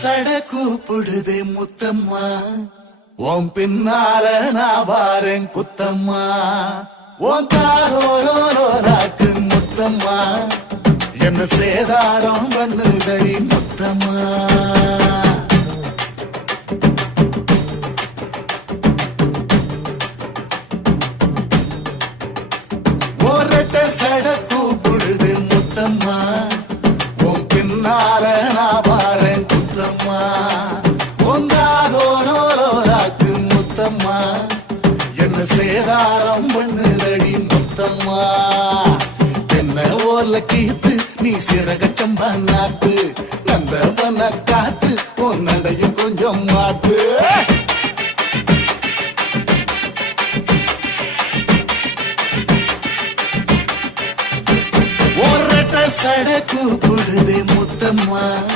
சட கூப்பிடுதே முத்தம்மா, உன் பின்னால நான் வாரேன் குத்தம்மா, உன் காரோராக்கு முத்தம்மா, என்ன சேதாரம் பண்ணுதடி முத்தம்மா. சட கூப்பிடுது முத்தம்மா, உன் பின்னால நான் வாரேன் குத்தம்மா, உங்காதோராக்கு முத்தம்மா, என்ன சேதாரம் பண்ணுதடி முத்தம்மா. என்ன ஓல கீத்து நீ சிறகச்சம்பா நாத்து, நந்தவன காத்து உன் நடையும் கொஞ்சம் மாத்து. சட கூப்பிடுதே முத்தம்மா,